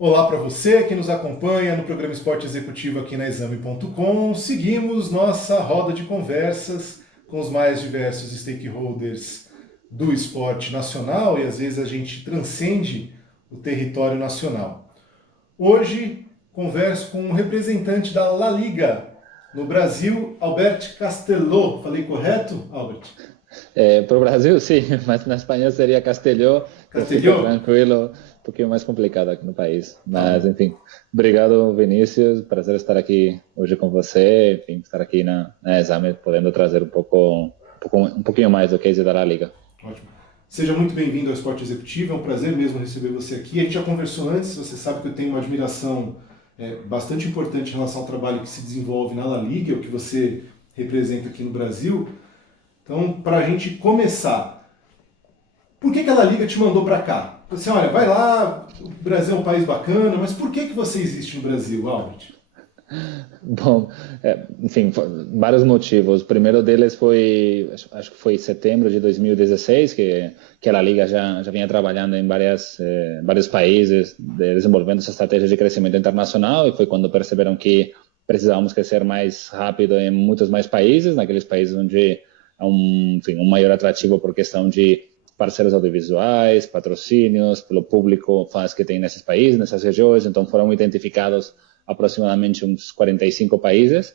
Olá para você que nos acompanha no programa Esporte Executivo aqui na Exame.com. Seguimos nossa roda de conversas com os mais diversos stakeholders do esporte nacional e às vezes a gente transcende o território nacional. Hoje converso com um representante da La Liga no Brasil, Albert Castelló. Falei correto, Albert? Para o Brasil, sim, mas na Espanha seria Castelhão, então fica Castelló? tranquilo, um pouquinho mais complicado aqui no país. Tá Mas, bom. enfim, obrigado, Vinícius, prazer estar aqui hoje com você, enfim, estar aqui na Exame, podendo trazer um pouquinho mais do case da La Liga. Ótimo. Seja muito bem-vindo ao Esporte Executivo, é um prazer mesmo receber você aqui. A gente já conversou antes, você sabe que eu tenho uma admiração bastante importante em relação ao trabalho que se desenvolve na La Liga, o que você representa aqui no Brasil. Então, para a gente começar, por que a La Liga te mandou para cá? Você, olha, vai lá, o Brasil é um país bacana, mas por que você existe no Brasil, Albert? Bom, enfim, vários motivos. O primeiro deles foi, acho que foi em setembro de 2016, que a Liga já vinha trabalhando em vários países, desenvolvendo essa estratégia de crescimento internacional, e foi quando perceberam que precisávamos crescer mais rápido em muitos mais países, naqueles países onde há enfim, um maior atrativo por questão de parceiros audiovisuais, patrocínios, pelo público fãs que tem nesses países, nessas regiões. Então foram identificados aproximadamente uns 45 países.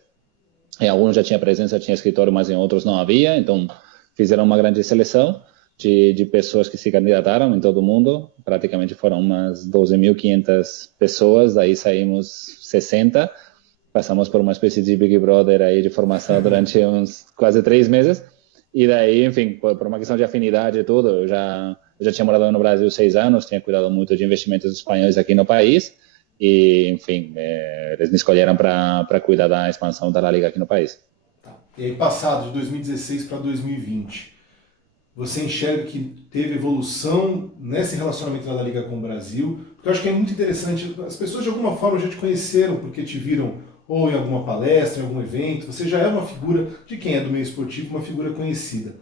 Em alguns já tinha presença, tinha escritório, mas em outros não havia. Então, fizeram uma grande seleção de pessoas que se candidataram em todo o mundo. Praticamente foram umas 12.500 pessoas, daí saímos 60. Passamos por uma espécie de Big Brother aí de formação durante uns quase 3 meses. E daí, enfim, por uma questão de afinidade e tudo, eu já tinha morado no Brasil 6 anos, tinha cuidado muito de investimentos espanhóis aqui no país. E, enfim, eles me escolheram para cuidar da expansão da La Liga aqui no país. Tá. E aí, passado de 2016 para 2020, você enxerga que teve evolução nesse relacionamento da La Liga com o Brasil? Porque eu acho que é muito interessante. As pessoas de alguma forma já te conheceram porque te viram ou em alguma palestra, em algum evento. Você já é uma figura, de quem é do meio esportivo, uma figura conhecida.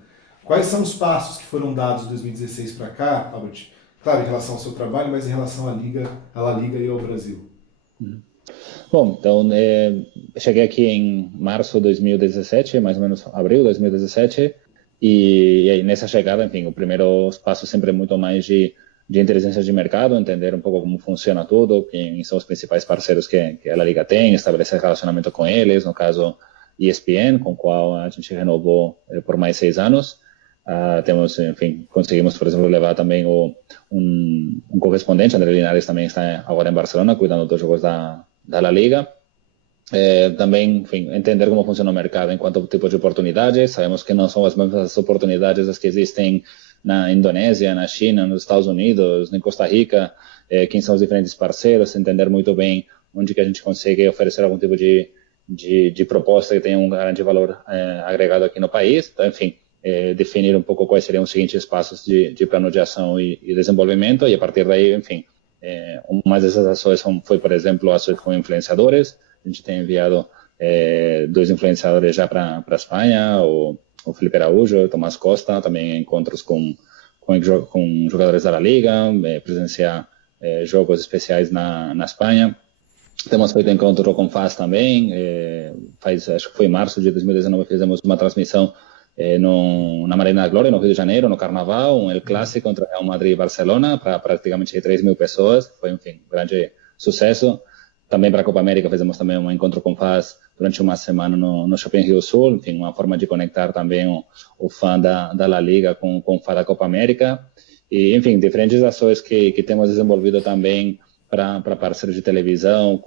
Quais são os passos que foram dados de 2016 para cá, Albert? Claro, em relação ao seu trabalho, mas em relação à Liga, à La Liga e ao Brasil. Bom, então, cheguei aqui em março de 2017, mais ou menos abril de 2017, e aí nessa chegada, enfim, o primeiro passo sempre é muito mais de inteligência de mercado, entender um pouco como funciona tudo, quem são os principais parceiros que a La Liga tem, estabelecer relacionamento com eles, no caso ESPN, com o qual a gente renovou por mais 6 anos. Temos, enfim, conseguimos, por exemplo, levar também um correspondente, André Linares também está agora em Barcelona, cuidando dos jogos da La Liga. Também, enfim, entender como funciona o mercado em quanto ao tipo de oportunidades. Sabemos que não são as mesmas oportunidades as que existem na Indonésia, na China, nos Estados Unidos, em Costa Rica, quem são os diferentes parceiros, entender muito bem onde que a gente consegue oferecer algum tipo de proposta que tenha um grande valor agregado aqui no país. Então, enfim, definir um pouco quais seriam os seguintes passos de plano de ação e desenvolvimento, e a partir daí, enfim, uma dessas ações foi, por exemplo, ações com influenciadores. A gente tem enviado 2 influenciadores já para a Espanha, o Felipe Araújo, o Tomás Costa, também encontros com jogadores da La Liga, presenciar jogos especiais na Espanha. Temos feito encontro com FAS também, acho que foi em março de 2019, fizemos uma transmissão na Marina da Glória, no Rio de Janeiro, no Carnaval, El Clássico contra Real Madrid e Barcelona, para praticamente 3.000 pessoas. Foi, enfim, um grande sucesso. Também para a Copa América fizemos também um encontro com fãs durante uma semana no Shopping Rio Sul, enfim, uma forma de conectar também o fã da La Liga com o fã da Copa América. E, enfim, diferentes ações que temos desenvolvido também para parceiros de televisão,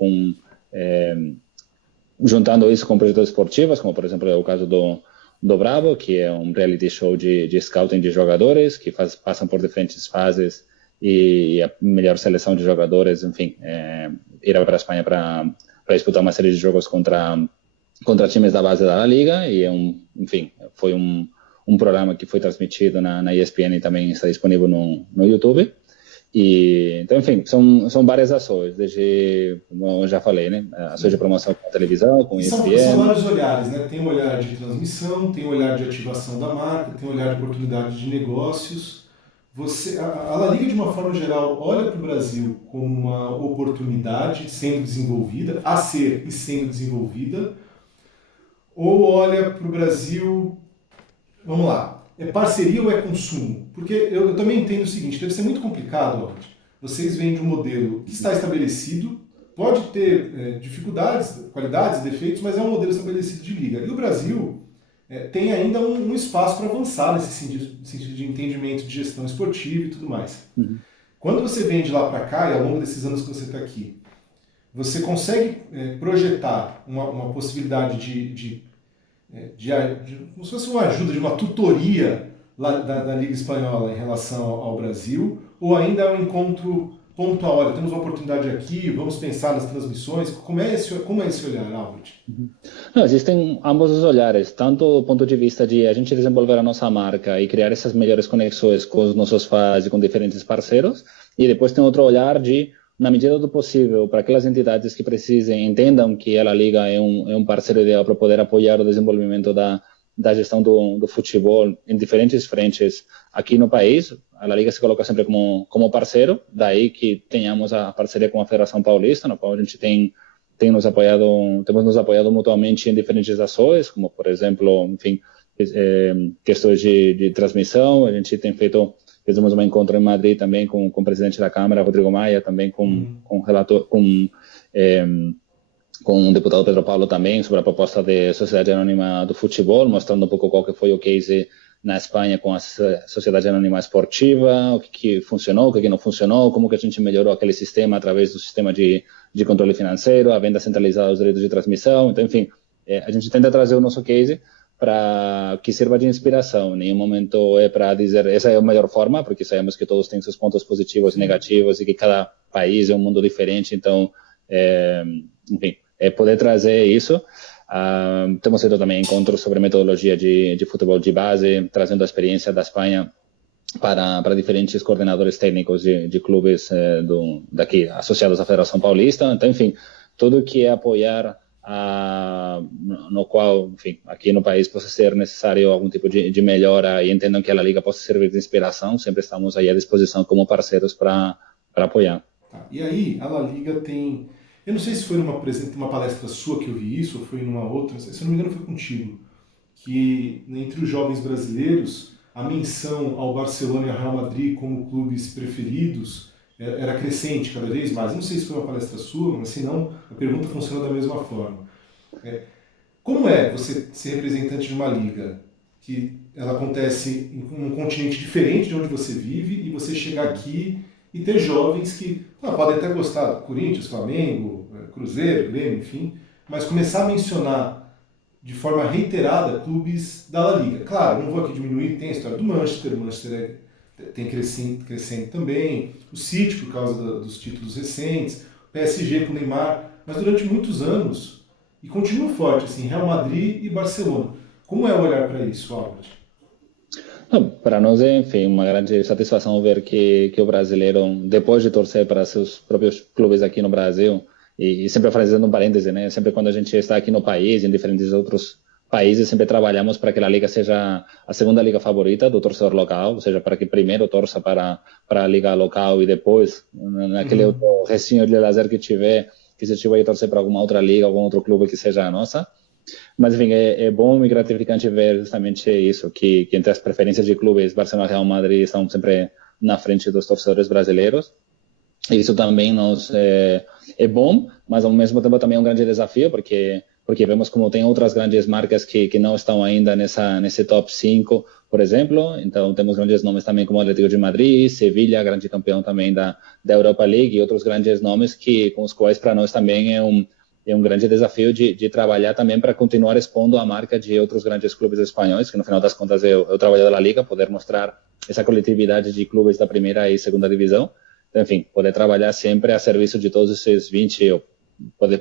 juntando isso com projetos esportivos, como por exemplo é o caso do Bravo, que é um reality show de scouting de jogadores, que passam por diferentes fases e a melhor seleção de jogadores, enfim, ir para a Espanha para disputar uma série de jogos contra times da base da La Liga, e enfim, foi um programa que foi transmitido na ESPN e também está disponível no YouTube. Então, enfim, são várias ações, desde, como eu já falei, né, ações de promoção com a televisão, com E são ESPN. vários olhares, né? Tem o olhar de transmissão, tem o olhar de ativação da marca, tem o olhar de oportunidade de negócios. A La Liga, de uma forma geral, olha para o Brasil como uma oportunidade sendo desenvolvida, a ser e sendo desenvolvida, ou olha para o Brasil, vamos lá, é parceria ou é consumo? Porque eu também entendo o seguinte, deve ser muito complicado, Robert. Vocês vêm de um modelo que está estabelecido, pode ter dificuldades, qualidades, defeitos, mas é um modelo estabelecido de liga. E o Brasil tem ainda um espaço para avançar nesse sentido de entendimento de gestão esportiva e tudo mais. Uhum. Quando você vem de lá para cá, e ao longo desses anos que você está aqui, você consegue projetar uma possibilidade como se fosse uma ajuda, de uma tutoria lá da Liga Espanhola em relação ao Brasil, ou ainda é um encontro pontual? Olha, temos uma oportunidade aqui, vamos pensar nas transmissões. Como é esse olhar, Albert? Não, existem ambos os olhares, tanto do ponto de vista de a gente desenvolver a nossa marca e criar essas melhores conexões com os nossos fãs e com diferentes parceiros, e depois tem outro olhar de, na medida do possível, para aquelas entidades que precisem, entendam que a La Liga é um parceiro ideal para poder apoiar o desenvolvimento da gestão do futebol em diferentes frentes aqui no país. A La Liga se coloca sempre como parceiro, daí que tenhamos a parceria com a Federação Paulista, no qual a gente temos nos apoiado mutuamente em diferentes ações, como, por exemplo, enfim, questões de transmissão. A gente fizemos um encontro em Madrid também com o presidente da Câmara, Rodrigo Maia, também com o deputado Pedro Paulo também, sobre a proposta de Sociedade Anônima do Futebol, mostrando um pouco qual que foi o case na Espanha com a Sociedade Anônima Esportiva, o que funcionou, o que não funcionou, como que a gente melhorou aquele sistema através do sistema de controle financeiro, a venda centralizada dos direitos de transmissão. Então, enfim, a gente tenta trazer o nosso case para que sirva de inspiração. Em nenhum momento é para dizer essa é a melhor forma, porque sabemos que todos têm seus pontos positivos e negativos e que cada país é um mundo diferente. Então, enfim, poder trazer isso. Temos feito também encontros sobre metodologia de futebol de base, trazendo a experiência da Espanha para diferentes coordenadores técnicos de clubes daqui associados à Federação Paulista. Então, enfim, tudo que é apoiar no qual, enfim, aqui no país possa ser necessário algum tipo de melhora e entendam que a La Liga possa servir de inspiração, sempre estamos aí à disposição como parceiros para apoiar. Tá. E aí, a La Liga tem... Eu não sei se foi numa palestra sua que eu vi isso, ou foi numa outra, se eu não me engano foi contigo, que entre os jovens brasileiros, a menção ao Barcelona e ao Real Madrid como clubes preferidos era crescente cada vez mais. Eu não sei se foi uma palestra sua, mas se não, a pergunta funciona da mesma forma. Como é você ser representante de uma liga que ela acontece em um continente diferente de onde você vive e você chegar aqui e ter jovens que podem até gostar do Corinthians, Flamengo, Cruzeiro, Grêmio, enfim, mas começar a mencionar de forma reiterada clubes da La Liga. Claro, não vou aqui diminuir, tem a história do Manchester, o Manchester tem crescendo também, o City por causa dos títulos recentes, o PSG com o Neymar, mas durante muitos anos, e continua forte, assim, Real Madrid e Barcelona. Como é olhar para isso, Albert? Para nós é, enfim, uma grande satisfação ver que o brasileiro, depois de torcer para seus próprios clubes aqui no Brasil, e sempre fazendo um parêntese, né? Sempre quando a gente está aqui no país, em diferentes outros países, sempre trabalhamos para que a liga seja a segunda liga favorita do torcedor local, ou seja, para que primeiro torça para a liga local e depois, naquele outro recinho de lazer que tiver, que se tiver que torcer para alguma outra liga, algum outro clube que seja a nossa. Mas, enfim, é bom e gratificante ver justamente isso, que entre as preferências de clubes, Barcelona e Real Madrid estão sempre na frente dos torcedores brasileiros. E isso também é bom, mas ao mesmo tempo também é um grande desafio, porque vemos como tem outras grandes marcas que não estão ainda nesse top 5, por exemplo. Então, temos grandes nomes também como o Atlético de Madrid, Sevilla, grande campeão também da Europa League, e outros grandes nomes com os quais, para nós, também é um grande desafio de trabalhar também para continuar expondo a marca de outros grandes clubes espanhóis, que no final das contas é o trabalho da Liga, poder mostrar essa coletividade de clubes da primeira e segunda divisão. Então, enfim, poder trabalhar sempre a serviço de todos esses 20,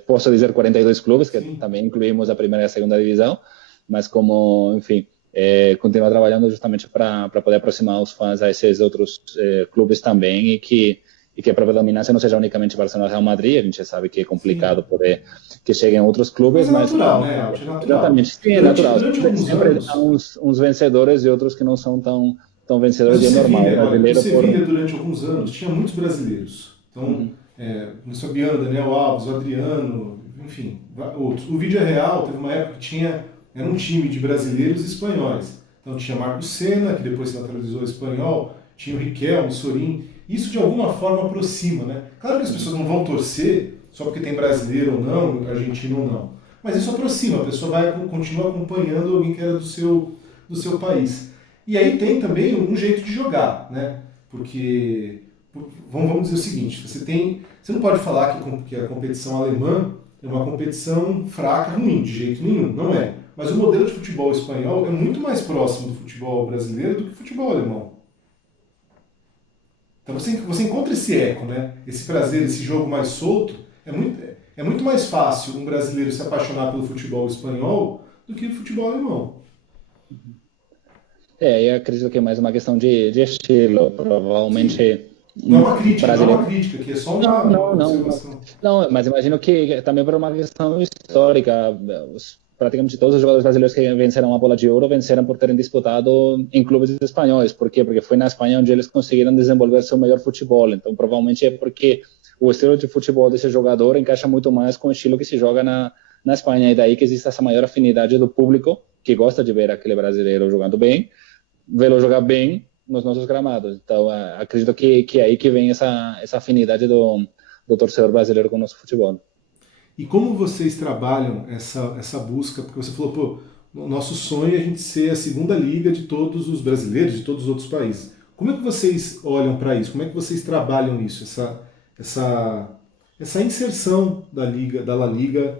posso dizer 42 clubes, que também incluímos a primeira e a segunda divisão, mas como, enfim, continuar trabalhando justamente para poder aproximar os fãs a esses outros clubes também e que a própria dominância não seja unicamente Barcelona e Real Madrid. A gente sabe que é complicado poder que cheguem outros clubes, mas é natural, né? Exatamente, sim, é natural. Sempre há uns vencedores e outros que não são tão vencedor Mas é normal. olha, o Brasileiro por... Sevilha durante alguns anos tinha muitos brasileiros. Então, o Fabiano, Daniel Alves, o Adriano, enfim, outros. O Vídeo Real teve uma época que era um time de brasileiros e espanhóis. Então tinha Marcos Senna, que depois se naturalizou espanhol, tinha o Riquelme, o Sorin. Isso de alguma forma aproxima, né? Claro que as pessoas não vão torcer só porque tem brasileiro ou não, argentino ou não. Mas isso aproxima, a pessoa continua acompanhando alguém que era do seu país. E aí tem também um jeito de jogar, né? Porque, vamos dizer o seguinte, você não pode falar que a competição alemã é uma competição fraca, ruim, de jeito nenhum, não é. Mas o modelo de futebol espanhol é muito mais próximo do futebol brasileiro do que o futebol alemão. Então você encontra esse eco, né? Esse prazer, esse jogo mais solto. É muito mais fácil um brasileiro se apaixonar pelo futebol espanhol do que o futebol alemão. Eu acredito que é mais uma questão de estilo. Provavelmente Não é uma crítica, brasileiro. que é só Não, uma não, não, não. observação. Não, mas imagino que também por uma questão histórica, praticamente todos os jogadores brasileiros que venceram a bola de ouro venceram por terem disputado em clubes espanhóis. Por quê? Porque foi na Espanha onde eles conseguiram desenvolver seu melhor futebol. Então, provavelmente é porque o estilo de futebol desse jogador encaixa muito mais com o estilo que se joga na Espanha. E daí que existe essa maior afinidade do público que gosta de ver aquele brasileiro jogando bem, vê-lo jogar bem nos nossos gramados. Então, acredito que é aí que vem essa afinidade do torcedor brasileiro com o nosso futebol. E como vocês trabalham essa busca? Porque você falou, pô, o nosso sonho é a gente ser a segunda liga de todos os brasileiros, de todos os outros países. Como é que vocês olham para isso? Como é que vocês trabalham isso? Essa inserção da La Liga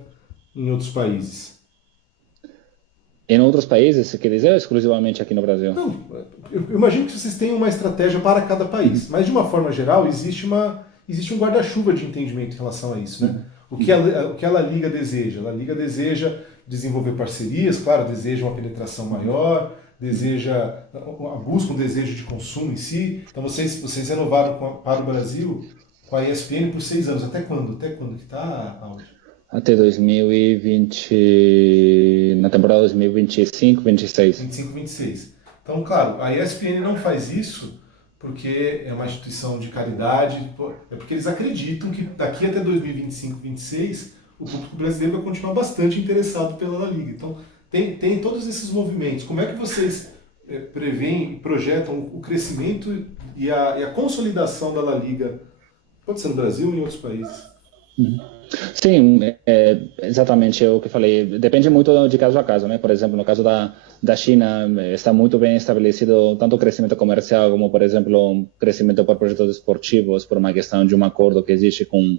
em outros países? Em outros países, se quer dizer, exclusivamente aqui no Brasil? Não, eu imagino que vocês tenham uma estratégia para cada país, mas de uma forma geral existe um guarda-chuva de entendimento em relação a isso, né? O que a La Liga deseja? A La Liga deseja desenvolver parcerias, claro, deseja uma penetração maior, busca um desejo de consumo em si. Então vocês renovaram para o Brasil com a ESPN por 6 anos. Até quando? Até quando que está, Aldo? Até 2020, na temporada 2025, 26. 25, 26. Então, claro, a ESPN não faz isso porque é uma instituição de caridade, é porque eles acreditam que daqui até 2025, 26, o público brasileiro vai continuar bastante interessado pela La Liga. Então, tem todos esses movimentos. Como é que vocês preveem e projetam o crescimento e a consolidação da La Liga, pode ser no Brasil ou em outros países? Sim, exatamente o que falei. Depende muito de caso a caso, né? Por exemplo, no caso da China, está muito bem estabelecido tanto o crescimento comercial como, por exemplo, o crescimento por projetos esportivos, por uma questão de um acordo que existe com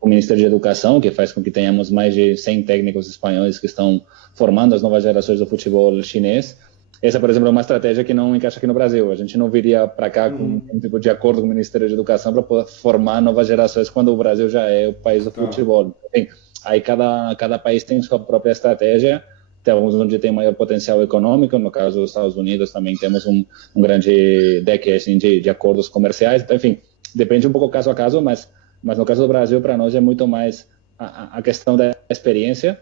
o Ministério de Educação, que faz com que tenhamos mais de 100 técnicos espanhóis que estão formando as novas gerações do futebol chinês. Essa, por exemplo, é uma estratégia que não encaixa aqui no Brasil. A gente não viria para cá com um tipo de acordo com o Ministério da Educação para poder formar novas gerações quando o Brasil já é o país do futebol. Enfim, aí cada país tem sua própria estratégia. Tem alguns onde tem maior potencial econômico. No caso dos Estados Unidos também temos um grande deck assim, de acordos comerciais. Então, enfim, depende um pouco caso a caso, mas no caso do Brasil, para nós é muito mais a questão da experiência.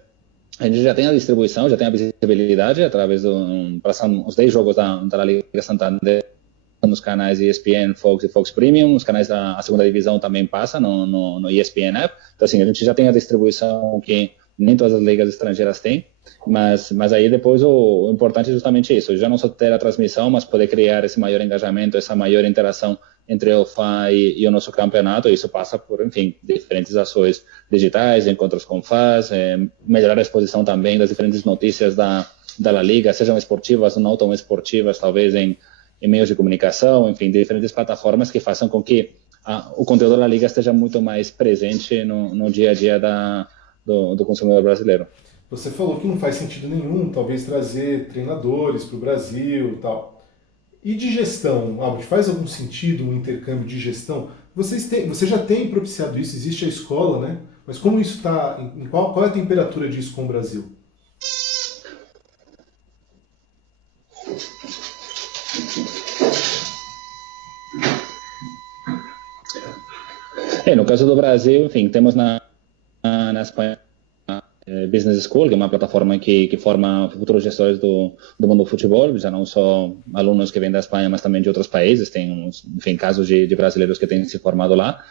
A gente já tem a distribuição, já tem a visibilidade através passam os 10 jogos da Liga Santander nos canais ESPN, Fox e Fox Premium. Os canais da segunda divisão também passam no ESPN App. Então, assim, a gente já tem a distribuição que nem todas as ligas estrangeiras têm. Mas aí depois o importante é justamente isso. Já não só ter a transmissão, mas poder criar esse maior engajamento, essa maior interação entre o fã e o nosso campeonato. Isso passa por, enfim, diferentes ações digitais, encontros com fãs, melhorar a exposição também das diferentes notícias da La Liga, sejam esportivas ou não tão esportivas, talvez em meios de comunicação, enfim, diferentes plataformas que façam com que o conteúdo da Liga esteja muito mais presente no dia a dia do consumidor brasileiro. Você falou que não faz sentido nenhum, talvez, trazer treinadores para o Brasil e tal. E de gestão, Albert, faz algum sentido um intercâmbio de gestão? Você já tem propiciado isso, existe a escola, né? Mas como isso está, qual é a temperatura disso com o Brasil? No caso do Brasil, enfim, temos na Espanha Business School, que é uma plataforma que forma futuros gestores do mundo do futebol, já não só alunos que vêm da Espanha, mas também de outros países. Tem, enfim, casos de brasileiros que têm se formado lá.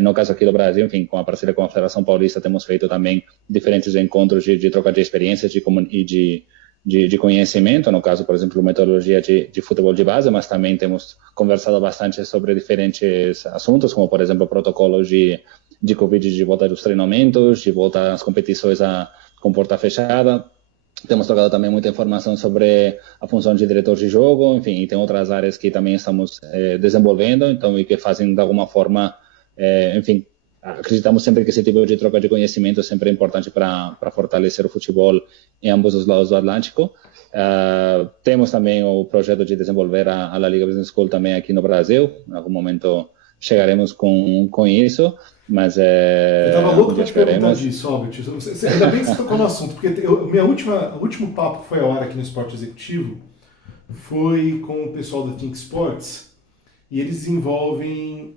No caso aqui do Brasil, enfim, com a parceria com a Federação Paulista, temos feito também diferentes encontros de troca de experiências e de conhecimento, no caso, por exemplo, metodologia de futebol de base, mas também temos conversado bastante sobre diferentes assuntos, como, por exemplo, protocolos de Covid, de volta dos treinamentos, de volta às competições com porta fechada. Temos trocado também muita informação sobre a função de diretor de jogo, enfim, e tem outras áreas que também estamos desenvolvendo, então, e que fazem, de alguma forma, enfim, acreditamos sempre que esse tipo de troca de conhecimento é sempre importante para fortalecer o futebol em ambos os lados do Atlântico. Temos também o projeto de desenvolver a La Liga Business School também aqui no Brasil. Em algum momento chegaremos com isso, mas Eu estava louco para te perguntar disso, Albert. Ainda bem que você tocou no assunto, porque o último papo que foi ao ar aqui no Esporte Executivo foi com o pessoal da Think Sports, e eles desenvolvem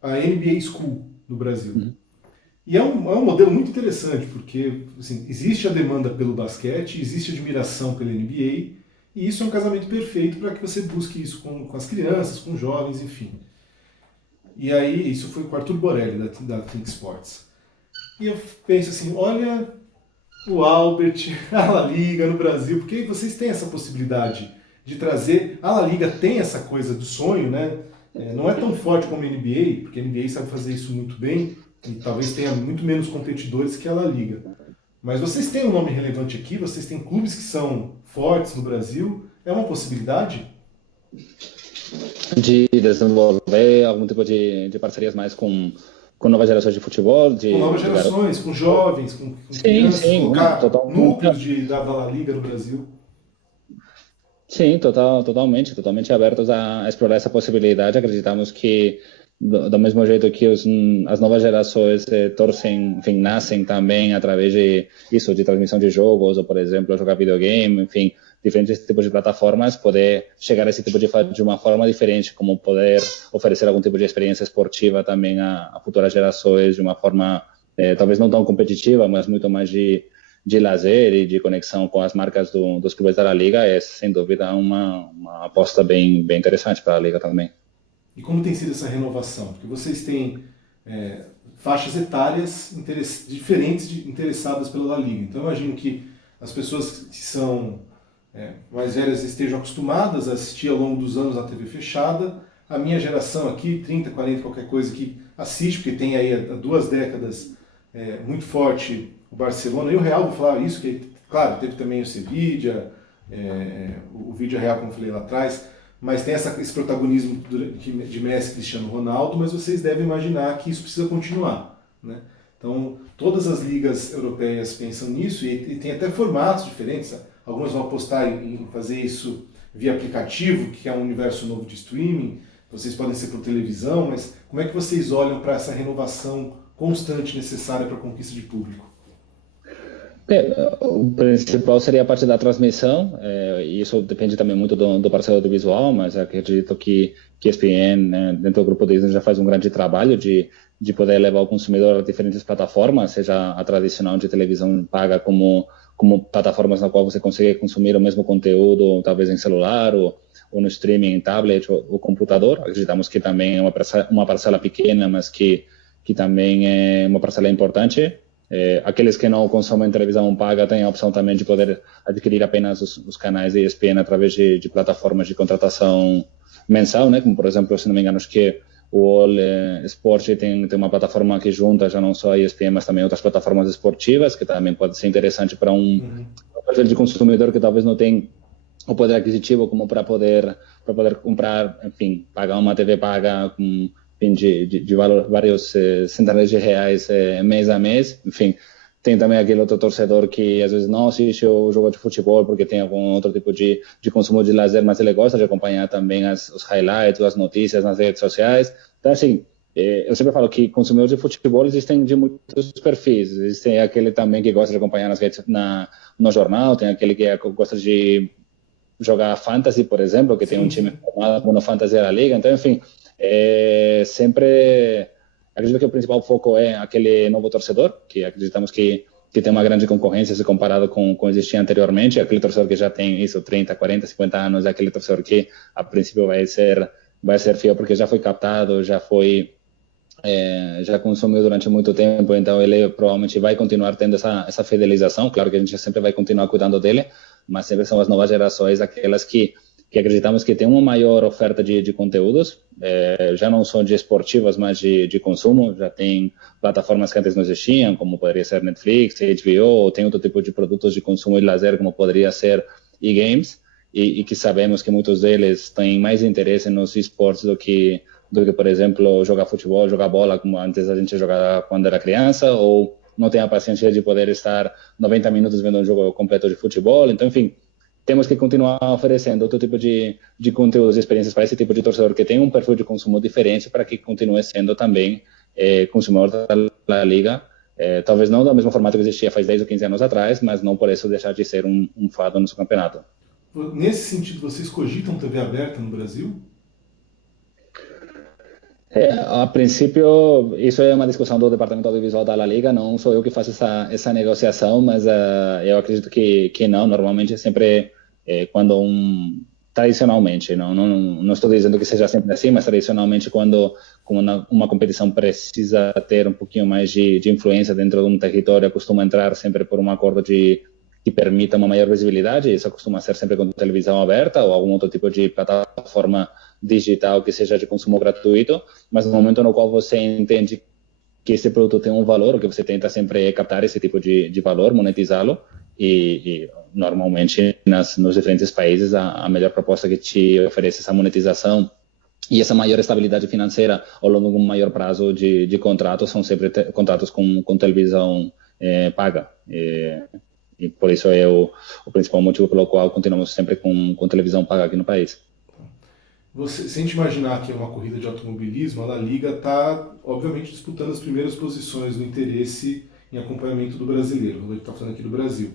a NBA School no Brasil. Uhum. E é um modelo muito interessante, porque assim, existe a demanda pelo basquete, existe a admiração pela NBA, e isso é um casamento perfeito para que você busque isso com as crianças, com os jovens, enfim. E aí, isso foi com o Arthur Borelli, da Think Sports. E eu penso assim, olha o Albert, a La Liga no Brasil, porque vocês têm essa possibilidade de trazer... A La Liga tem essa coisa do sonho, né? Não é tão forte como a NBA, porque a NBA sabe fazer isso muito bem, e talvez tenha muito menos competidores que a La Liga. Mas vocês têm um nome relevante aqui, vocês têm clubes que são fortes no Brasil, é uma possibilidade? De desenvolver algum tipo de parcerias mais com novas gerações de futebol? Com novas gerações, com jovens, com crianças, colocar núcleos da La Liga no Brasil. Sim, totalmente abertos a explorar essa possibilidade. Acreditamos que, do mesmo jeito que as novas gerações torcem, enfim, nascem também através de transmissão de jogos, ou, por exemplo, jogar videogame, enfim, diferentes tipos de plataformas, poder chegar a esse tipo de uma forma diferente, como poder oferecer algum tipo de experiência esportiva também a futuras gerações, de uma forma talvez não tão competitiva, mas muito mais de lazer e de conexão com as marcas dos clubes da La Liga. É, sem dúvida, uma aposta bem interessante para a Liga também. E como tem sido essa renovação? Porque vocês têm faixas etárias diferentes interessadas pela La Liga. Então, eu imagino que as pessoas que são mais velhas estejam acostumadas a assistir ao longo dos anos a TV fechada. A minha geração aqui, 30, 40, qualquer coisa, que assiste, porque tem aí há 2 décadas muito forte o Barcelona e o Real, vou falar isso, que claro, teve também o Sevilla, o Vídeo Real, como eu falei lá atrás, mas tem esse protagonismo de Messi e Cristiano Ronaldo, mas vocês devem imaginar que isso precisa continuar, né? Então, todas as ligas europeias pensam nisso e tem até formatos diferentes. Algumas vão apostar em fazer isso via aplicativo, que é um universo novo de streaming. Vocês podem ser por televisão, mas como é que vocês olham para essa renovação constante necessária para a conquista de público? O principal seria a parte da transmissão, e isso depende também muito do parceiro audiovisual, mas acredito que ESPN, né, dentro do grupo Disney, já faz um grande trabalho de poder levar o consumidor a diferentes plataformas, seja a tradicional de televisão paga como plataformas na qual você consegue consumir o mesmo conteúdo, talvez em celular ou no streaming, em tablet ou computador. Acreditamos que também é uma parcela pequena, mas que também é uma parcela importante. Aqueles que não consomem televisão paga têm a opção também de poder adquirir apenas os canais da ESPN através de plataformas de contratação mensal, né? Como, por exemplo, se não me engano, acho que o All Sport tem uma plataforma que junta já não só a ESPN, mas também outras plataformas esportivas, que também pode ser interessante para um perfil de consumidor que talvez não tem o poder aquisitivo como para poder comprar, enfim, pagar uma TV paga com de valor, vários centenas de reais mês a mês. Enfim, tem também aquele outro torcedor que às vezes não assiste o jogo de futebol porque tem algum outro tipo de consumo de lazer, mas ele gosta de acompanhar também os highlights, as notícias nas redes sociais. Então, assim, eu sempre falo que consumidores de futebol existem de muitos perfis. Existem aquele também que gosta de acompanhar nas redes, no jornal, tem aquele que gosta de jogar fantasy, por exemplo, que tem um time formado no Fantasy da Liga. Então, enfim, sempre acredito que o principal foco é aquele novo torcedor, que acreditamos que que tem uma grande concorrência se comparado com existia anteriormente. Aquele torcedor que já tem isso 30, 40, 50 anos é aquele torcedor que a princípio vai ser fiel porque já foi captado, já consumiu durante muito tempo, então ele provavelmente vai continuar tendo essa fidelização. Claro que a gente sempre vai continuar cuidando dele, mas sempre são as novas gerações aquelas que acreditamos que tem uma maior oferta de conteúdos, já não só de esportivas, mas de consumo. Já tem plataformas que antes não existiam, como poderia ser Netflix, HBO, ou tem outro tipo de produtos de consumo e lazer, como poderia ser e-games, e que sabemos que muitos deles têm mais interesse nos esportes do que, por exemplo, jogar futebol, jogar bola, como antes a gente jogava quando era criança, ou não tem a paciência de poder estar 90 minutos vendo um jogo completo de futebol. Então, enfim, temos que continuar oferecendo outro tipo de conteúdos e experiências para esse tipo de torcedor que tem um perfil de consumo diferente, para que continue sendo também consumidor da Liga. Talvez não da mesma formato que existia faz 10 ou 15 anos atrás, mas não por isso deixar de ser um fado no seu campeonato. Nesse sentido, vocês cogitam TV aberta no Brasil? A princípio, isso é uma discussão do Departamento Audiovisual da La Liga, não sou eu que faço essa negociação, mas eu acredito que não. Normalmente é sempre quando tradicionalmente, não estou dizendo que seja sempre assim, mas tradicionalmente quando uma competição precisa ter um pouquinho mais de influência dentro de um território, costuma entrar sempre por um acordo que permita uma maior visibilidade. Isso costuma ser sempre com televisão aberta ou algum outro tipo de plataforma digital que seja de consumo gratuito, mas no momento no qual você entende que esse produto tem um valor, o que você tenta sempre é captar esse tipo de valor, monetizá-lo, e normalmente nos diferentes países a melhor proposta que te oferece essa monetização e essa maior estabilidade financeira ao longo de um maior prazo de contratos são sempre contratos com televisão paga. E por isso é o principal motivo pelo qual continuamos sempre com televisão paga aqui no país. Se a gente imaginar que é uma corrida de automobilismo, a La Liga está, obviamente, disputando as primeiras posições no interesse em acompanhamento do brasileiro. A gente está falando aqui do Brasil.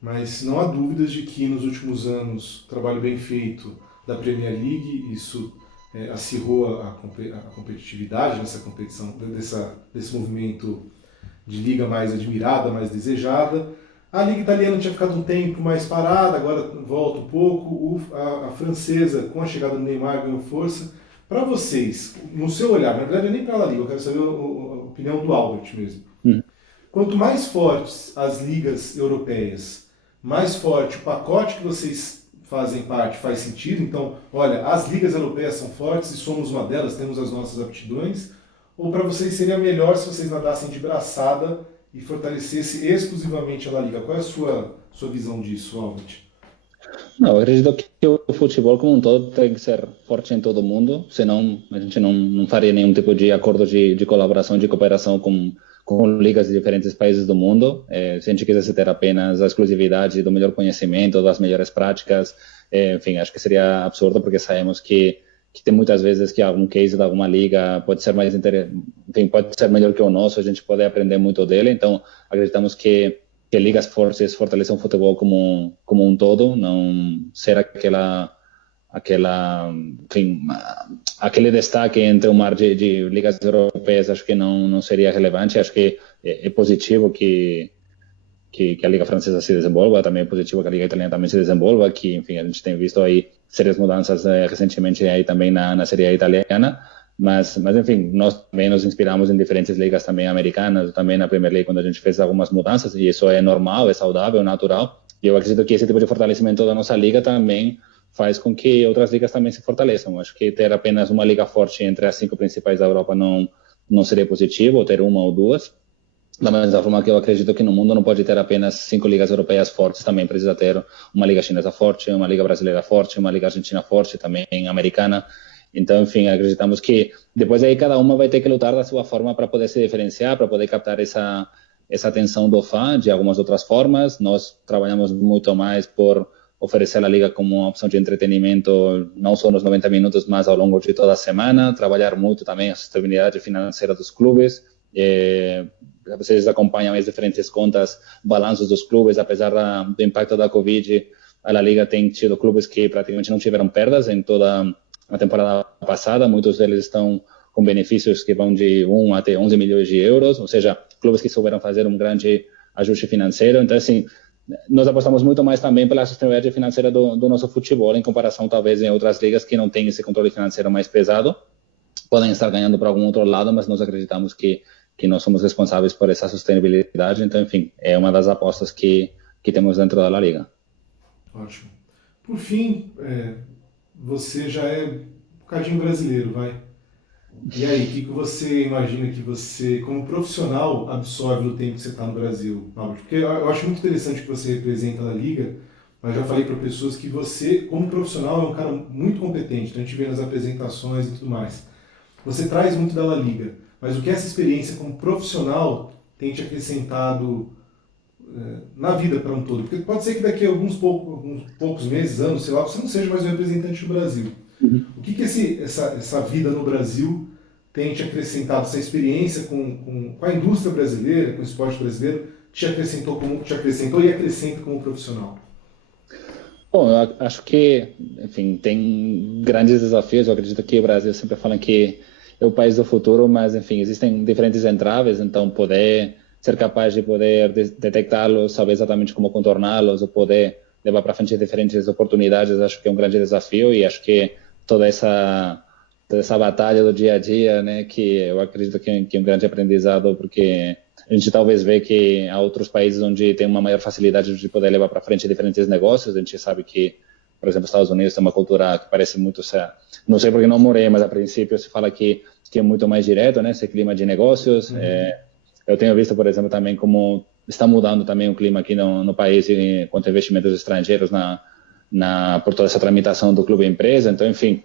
Mas não há dúvidas de que nos últimos anos, o trabalho bem feito da Premier League, isso acirrou a competitividade nessa competição, desse movimento de liga mais admirada, mais desejada. A Liga Italiana tinha ficado um tempo mais parada, agora volta um pouco. A francesa, com a chegada do Neymar, ganhou força. Para vocês, no seu olhar, na verdade, nem para a Liga, eu quero saber a opinião do Albert mesmo. Quanto mais fortes as ligas europeias, mais forte o pacote que vocês fazem parte faz sentido. Então, olha, as ligas europeias são fortes e somos uma delas, temos as nossas aptidões. Ou para vocês seria melhor se vocês nadassem de braçada e fortalecesse exclusivamente a La Liga? Qual é a sua visão disso, Albert? Não, eu acredito que o futebol como um todo tem que ser forte em todo mundo, senão a gente não faria nenhum tipo de acordo de colaboração, de cooperação com ligas de diferentes países do mundo. Se a gente quisesse ter apenas a exclusividade do melhor conhecimento, das melhores práticas, enfim, acho que seria absurdo, porque sabemos que tem muitas vezes que algum case de alguma liga pode ser pode ser melhor que o nosso, a gente pode aprender muito dele. Então acreditamos que ligas fortes fortalecem o futebol como um todo, não ser aquele destaque entre o mar de ligas europeias. Acho que não seria relevante. Acho que é positivo que a Liga Francesa se desenvolva, também é positivo que a Liga Italiana também se desenvolva, que, enfim, a gente tem visto aí sérias mudanças recentemente aí também na Série A italiana, mas enfim, nós também nos inspiramos em diferentes ligas também americanas, também na Premier League, quando a gente fez algumas mudanças, e isso é normal, é saudável, é natural, e eu acredito que esse tipo de fortalecimento da nossa liga também faz com que outras ligas também se fortaleçam. Acho que ter apenas uma liga forte entre as 5 principais da Europa não seria positivo, ou ter uma ou duas. Da mesma forma que eu acredito que no mundo não pode ter apenas 5 ligas europeias fortes, também precisa ter uma liga chinesa forte, uma liga brasileira forte, uma liga argentina forte, também americana. Então, enfim, acreditamos que depois aí cada uma vai ter que lutar da sua forma para poder se diferenciar, para poder captar essa atenção do fã de algumas outras formas. Nós trabalhamos muito mais por oferecer a liga como uma opção de entretenimento, não só nos 90 minutos, mas ao longo de toda a semana, trabalhar muito também a sustentabilidade financeira dos clubes. Vocês acompanham as diferentes contas, balanços dos clubes, apesar do impacto da Covid, a La Liga tem tido clubes que praticamente não tiveram perdas em toda a temporada passada. Muitos deles estão com benefícios que vão de 1 até 11 milhões de euros, ou seja, clubes que souberam fazer um grande ajuste financeiro. Então, assim, nós apostamos muito mais também pela sustentabilidade financeira do nosso futebol, em comparação talvez em outras ligas que não têm esse controle financeiro mais pesado. Podem estar ganhando para algum outro lado, mas nós acreditamos que nós somos responsáveis por essa sustentabilidade. Então, enfim, é uma das apostas que temos dentro da La Liga. Ótimo. Por fim, você já é um bocadinho brasileiro, vai? E aí, o que você imagina que você, como profissional, absorve do tempo que você está no Brasil, Pablo? Porque eu acho muito interessante que você representa a Liga, mas já falei para pessoas que você, como profissional, é um cara muito competente, então a gente vê nas apresentações e tudo mais. Você traz muito da La Liga, mas o que essa experiência como profissional tem te acrescentado na vida para um todo? Porque pode ser que daqui a alguns poucos meses, anos, sei lá, você não seja mais um representante do Brasil. O que essa vida no Brasil tem te acrescentado, essa experiência com a indústria brasileira, com o esporte brasileiro, te acrescentou e acrescenta como profissional? Bom, eu acho que, enfim, tem grandes desafios. Eu acredito que o Brasil sempre fala que é o país do futuro, mas, enfim, existem diferentes entraves, então ser capaz de poder detectá-los, saber exatamente como contorná-los, ou poder levar para frente diferentes oportunidades, acho que é um grande desafio, e acho que toda essa batalha do dia a dia, né, que eu acredito que é um grande aprendizado, porque a gente talvez vê que há outros países onde tem uma maior facilidade de poder levar para frente diferentes negócios. A gente sabe que, por exemplo, os Estados Unidos tem uma cultura que parece muito, não sei porque não morei, mas a princípio se fala que é muito mais direto, né, esse clima de negócios. Eu tenho visto, por exemplo, também como está mudando também o clima aqui no país quanto a investimentos estrangeiros por toda essa tramitação do clube empresa. Então, enfim,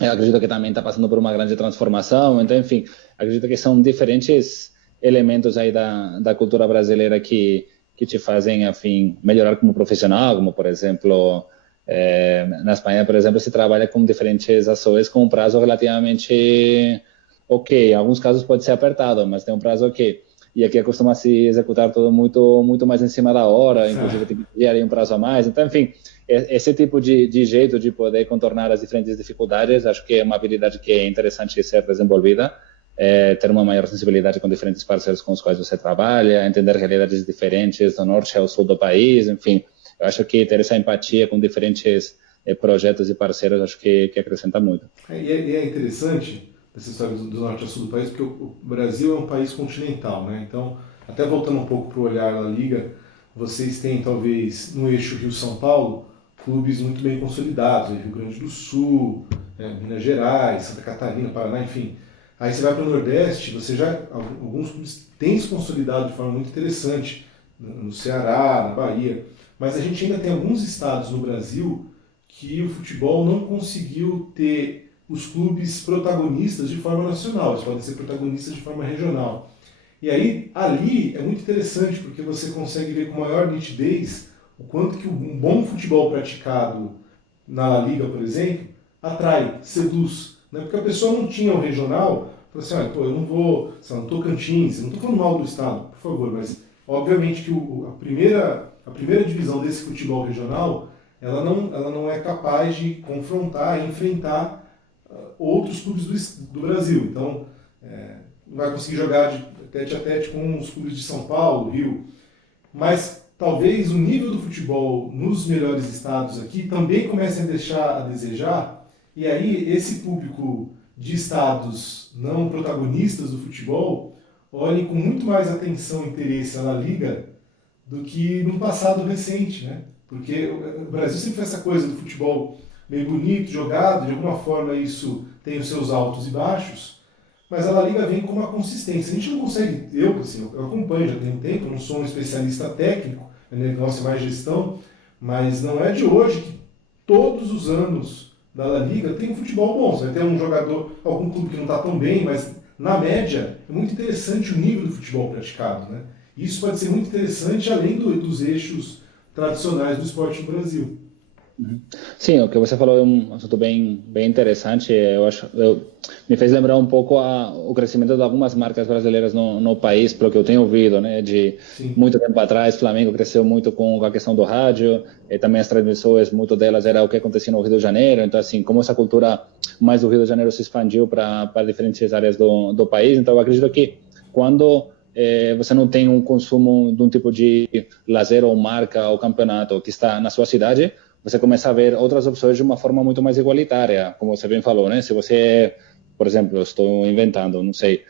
eu acredito que também está passando por uma grande transformação. Então, enfim, acredito que são diferentes elementos aí da cultura brasileira que te fazem, enfim, melhorar como profissional, como, por exemplo, na Espanha, por exemplo, se trabalha com diferentes ações com um prazo relativamente ok. Em alguns casos pode ser apertado, mas tem um prazo ok. E aqui costuma se executar tudo muito mais em cima da hora, inclusive tem que ter um prazo a mais. Então, enfim, esse tipo de jeito de poder contornar as diferentes dificuldades, acho que é uma habilidade que é interessante ser desenvolvida, ter uma maior sensibilidade com diferentes parceiros com os quais você trabalha, entender realidades diferentes do norte ao sul do país, enfim, eu acho que ter essa empatia com diferentes projetos e parceiros, acho que acrescenta muito. E é interessante essa história do norte ao sul do país, porque o Brasil é um país continental, né? Então, até voltando um pouco para o olhar da Liga, vocês têm, talvez, no eixo Rio-São Paulo, clubes muito bem consolidados, Rio Grande do Sul, Minas Gerais, Santa Catarina, Paraná, enfim. Aí você vai para o Nordeste, alguns clubes têm se consolidado de forma muito interessante, no Ceará, na Bahia, mas a gente ainda tem alguns estados no Brasil que o futebol não conseguiu ter os clubes protagonistas de forma nacional, eles podem ser protagonistas de forma regional. E aí, ali é muito interessante, porque você consegue ver com maior nitidez o quanto que um bom futebol praticado na La Liga, por exemplo, atrai, seduz. Né? Porque a pessoa não tinha o regional, falou assim, olha, eu não vou, não Tocantins, não estou falando mal do estado, por favor, mas obviamente que a primeira divisão desse futebol regional, ela não é capaz de confrontar e enfrentar outros clubes do Brasil. Então, não vai conseguir jogar de tete a tete com os clubes de São Paulo, Rio. Mas talvez o nível do futebol nos melhores estados aqui também comece a deixar a desejar, e aí esse público de estados não protagonistas do futebol olhem com muito mais atenção e interesse na Liga do que no passado recente, né? Porque o Brasil sempre foi essa coisa do futebol meio bonito, jogado, de alguma forma isso tem os seus altos e baixos, mas a La Liga vem com uma consistência. A gente não consegue, eu acompanho já tem um tempo, não sou um especialista técnico, meu negócio é mais gestão, mas não é de hoje que todos os anos da La Liga tem um futebol bom. Você vai ter um jogador, algum clube que não está tão bem, mas na média é muito interessante o nível do futebol praticado, né? Isso pode ser muito interessante além dos eixos tradicionais do esporte no Brasil. Sim, o que você falou é um assunto bem interessante. Me fez lembrar um pouco o crescimento de algumas marcas brasileiras no país, pelo que eu tenho ouvido, né? Sim. Muito tempo atrás, Flamengo cresceu muito com a questão do rádio, e também as transmissões, muito delas era o que acontecia no Rio de Janeiro. Então, assim, como essa cultura mais do Rio de Janeiro se expandiu para diferentes áreas do país, então eu acredito que quando você não tem um consumo de um tipo de lazer ou marca ou campeonato que está na sua cidade, você começa a ver outras opções de uma forma muito mais igualitária, como você bem falou, né? Se você, por exemplo, eu estou inventando, não sei,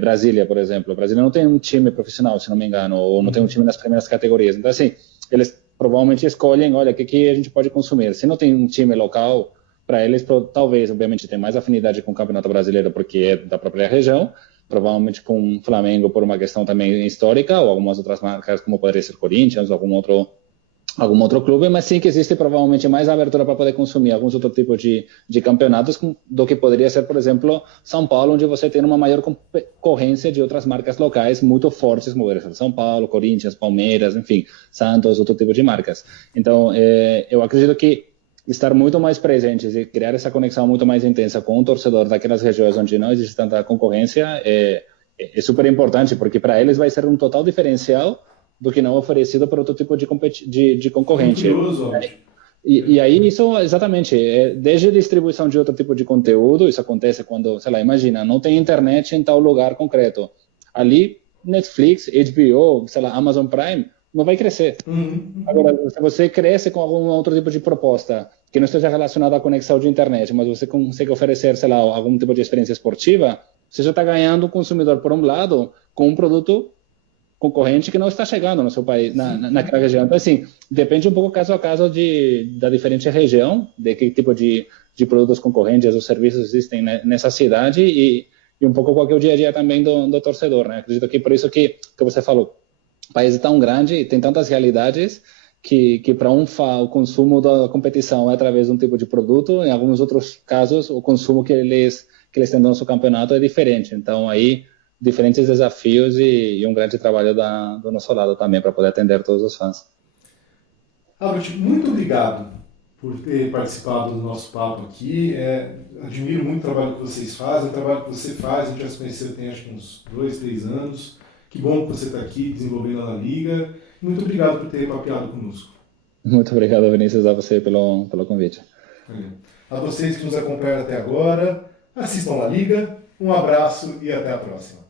Brasília, por exemplo. Brasília não tem um time profissional, se não me engano, ou não tem um time nas primeiras categorias. Então, assim, eles provavelmente escolhem, olha, o que a gente pode consumir. Se não tem um time local, para eles, talvez, obviamente, tem mais afinidade com o Campeonato Brasileiro, porque é da própria região, provavelmente com o Flamengo por uma questão também histórica, ou algumas outras marcas, como poderia ser Corinthians, ou algum outro clube, mas sim que existe provavelmente mais abertura para poder consumir alguns outros tipos de campeonatos do que poderia ser, por exemplo, São Paulo, onde você tem uma maior concorrência de outras marcas locais muito fortes, como poderia ser São Paulo, Corinthians, Palmeiras, enfim, Santos, outro tipo de marcas. Então, eu acredito que estar muito mais presentes e criar essa conexão muito mais intensa com o torcedor daquelas regiões onde não existe tanta concorrência é super importante, porque para eles vai ser um total diferencial do que não oferecido por outro tipo de concorrente. Curioso, e aí isso, exatamente, desde a distribuição de outro tipo de conteúdo, isso acontece quando, sei lá, imagina, não tem internet em tal lugar concreto. Ali, Netflix, HBO, sei lá, Amazon Prime, não vai crescer. Agora, se você cresce com algum outro tipo de proposta que não esteja relacionada à conexão de internet, mas você consegue oferecer, sei lá, algum tipo de experiência esportiva, você já está ganhando o consumidor, por um lado, com um produto concorrente que não está chegando no seu país, naquela região. Então, assim, depende um pouco caso a caso da diferente região, de que tipo de produtos concorrentes ou serviços existem nessa cidade e um pouco qual que é o dia a dia também do torcedor, né? Acredito que por isso que você falou, o país é tão grande e tem tantas realidades que para o consumo da competição é através de um tipo de produto, em alguns outros casos o consumo que eles têm no nosso campeonato é diferente. Então aí diferentes desafios e um grande trabalho do nosso lado também para poder atender todos os fãs. Albert, muito obrigado por ter participado do nosso papo aqui. Admiro muito o trabalho que vocês fazem, o trabalho que você faz, a gente já se conheceu tem acho que uns 2, 3 anos. Que bom que você está aqui desenvolvendo a La Liga. Muito obrigado por ter papeado conosco. Muito obrigado, Vinícius, a você pelo convite. A vocês que nos acompanharam até agora, assistam a La Liga, um abraço e até a próxima.